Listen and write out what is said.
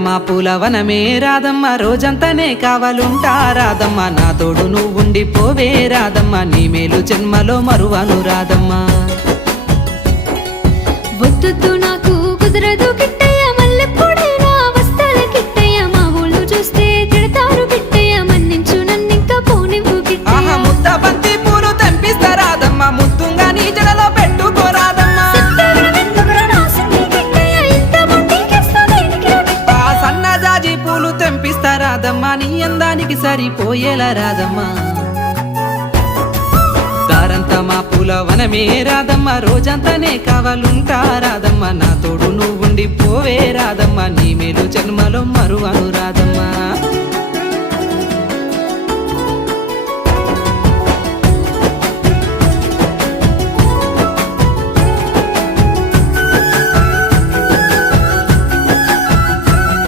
మా పూలవనమే రాధమ్మ రోజంతానే కావాలుంటా రాధమ్మ నా తోడు నువ్వుండి పోవే రాధమ్మ నీ మేలు జన్మలో మరువను రాధమ్మ వద్దు నాకు కుదరదు కిట్టయ్య మల్లెప్పుడైనా వస్తాల కిట్టయ్య మా ఊళ్ళు చూస్తే తిడతారు కిట్టయ్య మన్నించు నన్నింకా పోనివ్వు కిట్టయ్య ఆహా ముద్ద బంతి పూలు తెంపిస్తా రాధమ్మ ముద్దుంగా నీ జడలో పెట్టుకో రాధమ్మ ఆ సన్నజాజి పూలు తెంపిస్తా రాధమ్మ నీ అందానికి సరిపోయేలా రాధమ్మ దారంతా మా పూలవనమే రాధమ్మ రోజంతానే కావాలుంటా రాధమ్మ నా తోడు నువ్వుండి పోవే రాధమ్మ నీ మేలు జన్మ